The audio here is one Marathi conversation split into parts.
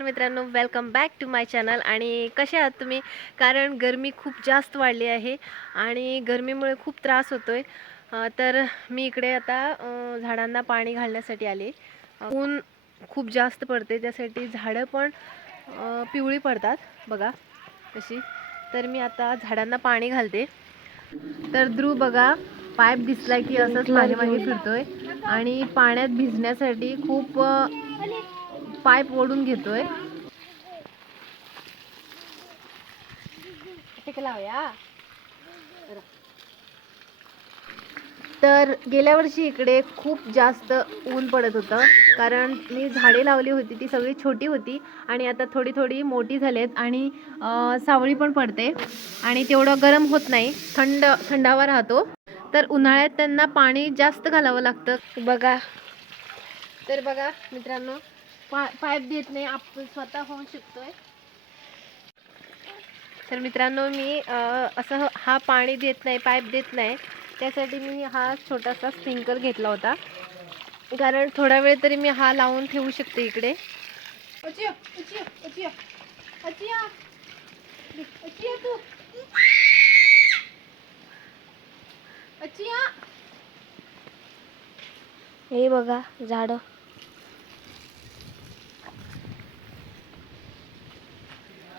नमस्कार मित्रांनो, welcome back to my channel. आणि कसे आहात तुम्ही? कारण गरमी खूप जास्त वाढली आहे आणि गरमीमुळे खूप त्रास होतोय. तर मी इकडे आता झाडांना पाणी घालण्यासाठी आले. ऊन खूप जास्त पडते, त्यासाठी झाडं पण पिवळी पडतात बघा कशी. तर मी आता झाडांना पाणी घालते. तर ध्रुव बघा, पाईप दिसला की असंच मागे मागे फिरतोय आणि पाण्यात भिजण्यासाठी खूप पाईप ओढून घेतोय. तर गेल्या वर्षी इकडे खूप जास्त ऊन पडत होतं, कारण मी झाडे लावली होती ती सगळी छोटी होती आणि आता थोडी थोडी मोठी झालीत आणि सावळी पण पडते आणि तेवढं गरम होत नाही, थंडावा राहतो. तर उन्हाळ्यात त्यांना पाणी जास्त घालावं लागतं बघा. तर बघा मित्रांनो, पाईप देत नाही, आपण स्वतः होऊ शकतोय. तर मित्रांनो, मी असं हा पाणी देत नाही, पाईप देत नाही, त्यासाठी मी हा छोटासा स्प्रिंकलर घेतला होता, कारण थोडा वेळ तरी मी हा लावून ठेवू शकते इकडे. हे बघा झाड,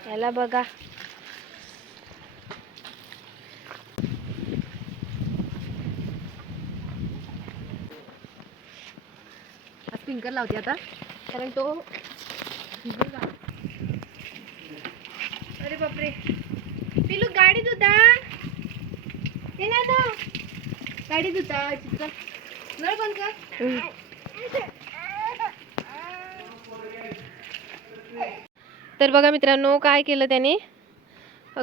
याला बघा. स्प्रिंकलर लावते आता, कारण तो. अरे बापरे, पिलू गाडी धुता, ते ना तो गाडी धुता, नळ बंद कर. तर बघा मित्रांनो, काय केलं त्याने,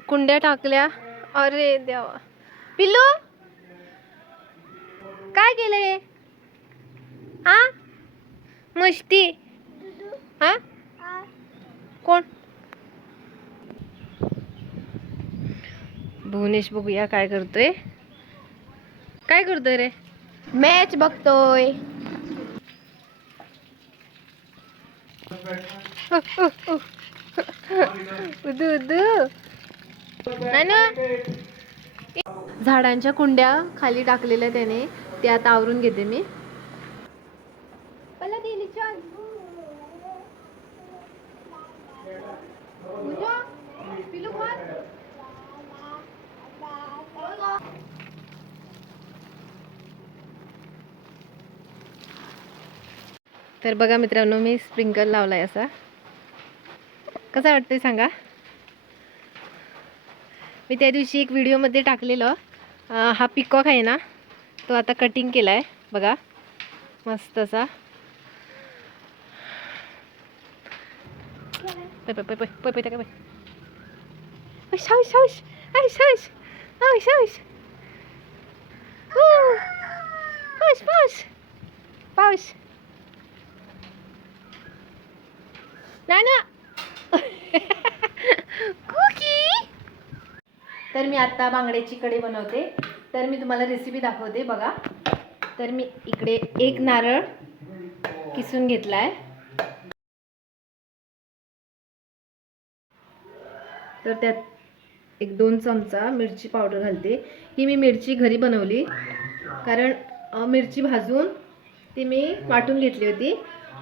कुंड्या टाकल्या. अरे देवा, पिल्लू काय केलंय? हा, मस्ती. हा, कोण? भुवनेश बघूया काय करतोय. काय करतोय रे? मॅच बघतोय. उदू उदू. झाडांच्या कुंड्या खाली टाकलेल्या त्याने, ते आता आवरून घेते मी. तर बघा मित्रांनो, मी स्प्रिंकलर लावलाय असा. कसा वाटतोय सांगा? मी त्या दिवशी एक व्हिडिओमध्ये टाकलेलं. हा पिकॉक आहे ना, तो आता कटिंग केलाय बघा, मस्त असा. पाऊस कुकी. तर मी आता बांगड्याची कढी बनवते, तर मी तुम्हाला रेसिपी दाखवते बघा. तर मी इकडे एक नारळ किसून घेतलाय. तर त्यात 1-2 चमचा मिरची पावडर घालते. ही मी मिरची घरी बनवली, कारण मिरची भाजून ती मी वाटून घेतली होती,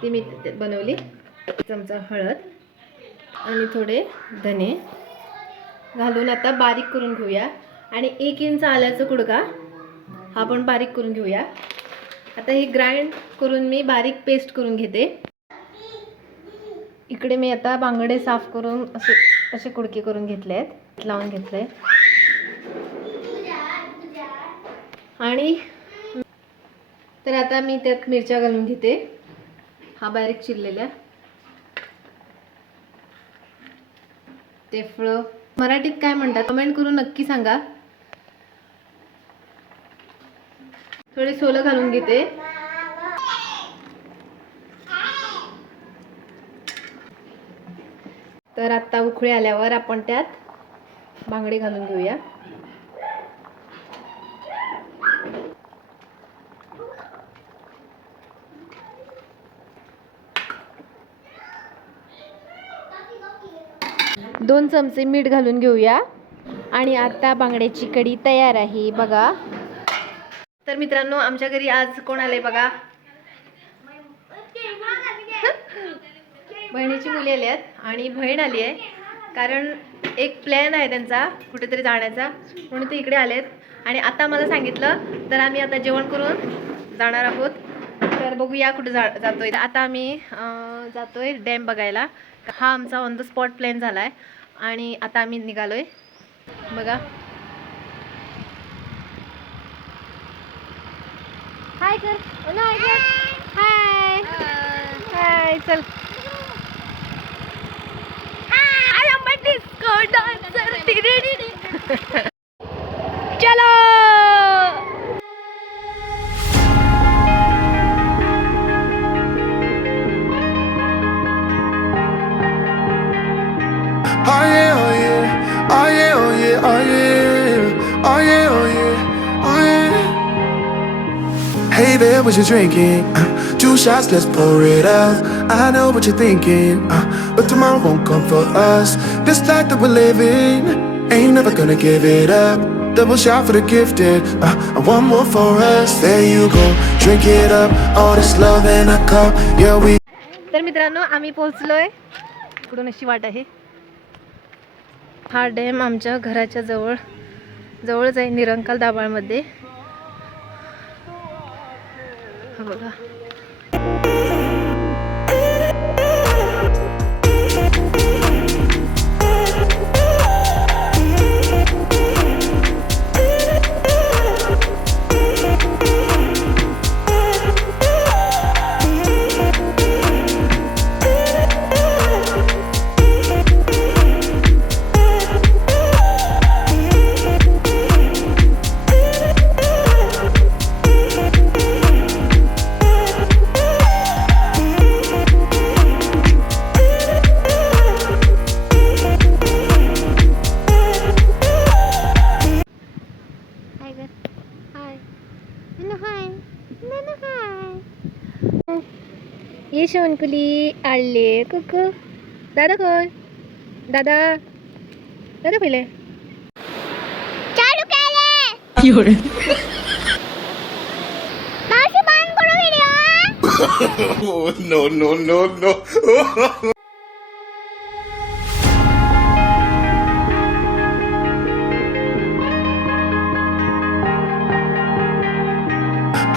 ती मी बनवली. 1 चमचा हळद आणि थोडे धने घालून आता बारीक करून घेऊया. आणि 1 इंच आल्याचा कुडका हा पण बारीक करून घेऊया. आता ही ग्राइंड करून मी बारीक पेस्ट करून घेते. इकडे मी आता बांगडे साफ करून असे कुडके करून घेतले आहेत, लावून घेतले. आणि तर आता मी त्यात मिरच्या घालून घेते, हा बारीक चिरलेल्या. ते फळं मराठीत काय म्हणतात कमेंट करून नक्की सांगा. थोडे सोलं घालून घेते. तर आता उकळी आल्यावर आपण त्यात बांगडे घालून घेऊया. 2 चमचे मीठ घालून घेऊया आणि आता बांगड्याची कढी तयार आहे बघा. तर मित्रांनो आमच्या घरी आज कोण आले बघा. बहिणीची मुली आली आहेत आणि बहीण आली आहे, कारण एक प्लॅन आहे त्यांचा कुठेतरी जाण्याचा, म्हणून ते इकडे आलेत. आणि आता मला सांगितलं तर आम्ही आता जेवण करून जाणार आहोत. तर बघूया कुठे जातोय. आता आम्ही जातोय डॅम बघायला. हा आमचा ऑन द स्पॉट प्लॅन झाला आहे आणि आता आम्ही निघालोय बघा. हाय कर हाय हाय चल. डिस्को डान्सर चलो. Oh yeah, oh yeah, oh yeah, oh yeah, oh yeah, oh yeah, oh yeah, oh yeah. Hey there, what you drinking? 2 shots, let's pour it out. I know what you're thinking, but tomorrow won't come for us. This life that we're living, ain't never gonna give it up. Double shot for the gifted, and one more for us. There you go, drink it up. All this love in a cup, yeah we. तर मित्रांनो आम्ही पोहोचलोय. इकडून अशी वाट आहे. हा डॅम आमच्या घराच्या जवळच आहे, निरंकाल दाभाळमध्ये. हा बघा. ये शोनकुली आले कुकू. दादा कोण? दादा पहिले चालू केले. मावशी बंद करू video. No, no, no, no.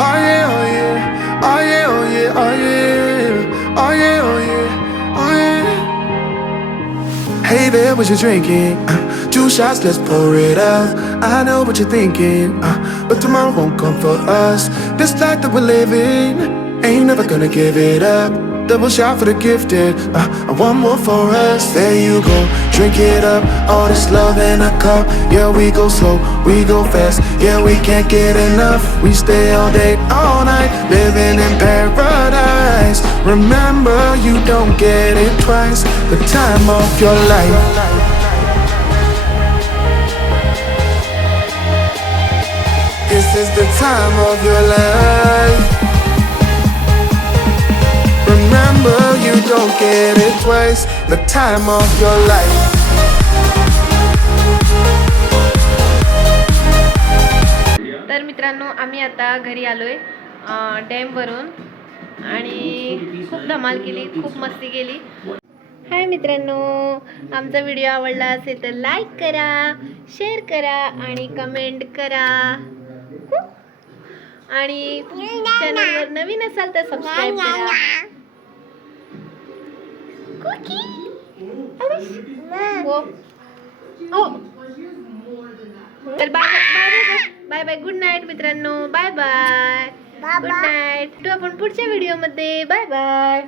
Oh yeah, oh yeah, oh yeah, oh yeah, oh yeah, oh yeah, oh yeah, oh yeah. Hey there, what you drinking? 2 shots, let's pour it out. I know what you're thinking, but tomorrow won't come for us. This life that we're living, ain't never gonna give it up. Double shot for the gifted, and one more for us. There you go, drink it up. All this love in a cup, yeah we go slow, we go fast, yeah we can't get enough. We stay all day, all night, living in paradise. Remember, you don't get it twice. The time of your life. This is the time of your life. Remember, you don't get it twice. The time of your life. तर मित्रांनो आम्ही आता घरी आलोय डॅमवरून आणि खूप धमाल केली, खूप मस्ती केली. हाय मित्रांनो, आमचा व्हिडिओ आवडला असेल तर लाईक करा, शेअर करा आणि कमेंट करा. आणि चॅनलवर नवीन असाल तर सबस्क्राईब करा. तर बाय बाय. गुड नाईट मित्रांनो. Bye bye. Good night. भेटू आपण पुढच्या व्हिडिओ मध्ये. Bye bye.